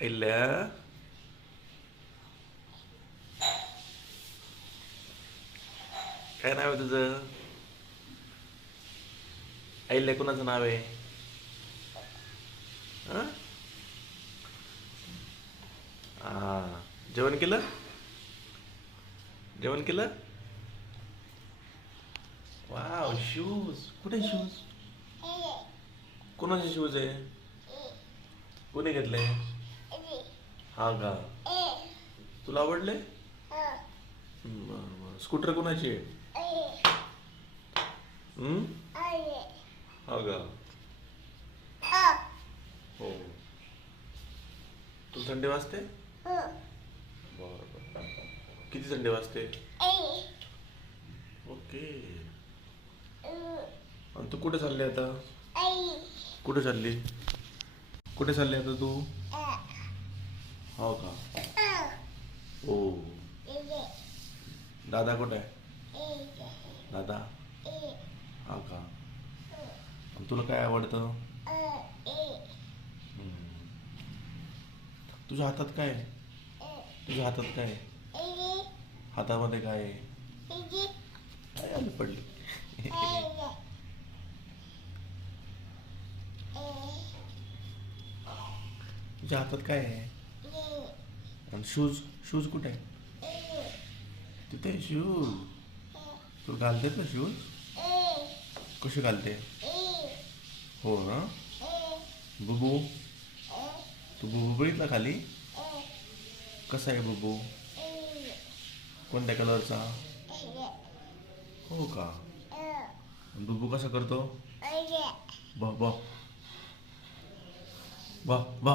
इल्ल्या काय नाव आहे तुझं? आईल्या कोणाचं नाव आहे? हं? जेवण केलं? जेवण केलं? वाव, शूज कुठे शूज? कोणाचे शूज आहे? कोणी घेतले? हा का? तुला आवडले? बरं बरं. स्कूटर कोणाची आहे? हम्म? हा का? हो. तू थंडी वाजते? बरं बरं. किती थंडी वाजते? ओके. आणि तू कुठे चालली आता? कुठे चालली? कुठे चालली आता तू? हो का? ओ. दादा कुठे आहे? दादा? हा का? आणि तुला काय आवडतं? हम्म. तुझ्या हातात काय आहे? तुझ्या हातात काय आहे? हातामध्ये काय आहे? काय आली पडली? तुझ्या हातात काय आहे? आणि शूज शूज कुठे आहे? तिथे शूज. तू घालतेस ना शूज? कसे घालते? हो ना. बुबू, तू बुबू बघितला खाली? कसा आहे बुबू? कोणत्या कलरचा? हो का? बुबू कसा करतो? ब ब ब ब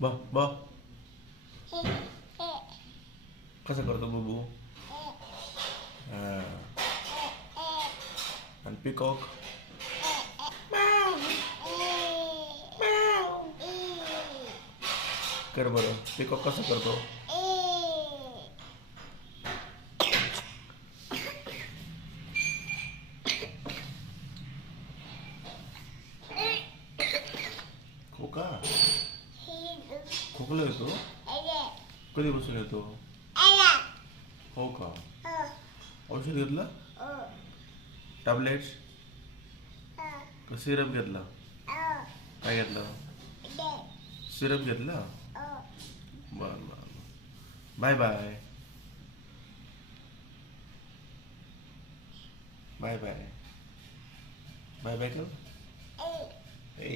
ब ब कसा करतो बुबू? आणि पिकॉक? कर बरं, पिकॉक कसं करतो? खोका? खोकला येतो? कधीपासून येतो? हो का? औषध घेतलं? टॅबलेट्स? का सिरप घेतला? काय घेतलं? सिरप घेतला? बरं बरं. Bye bye. Bye bye. Bye bye कर. ए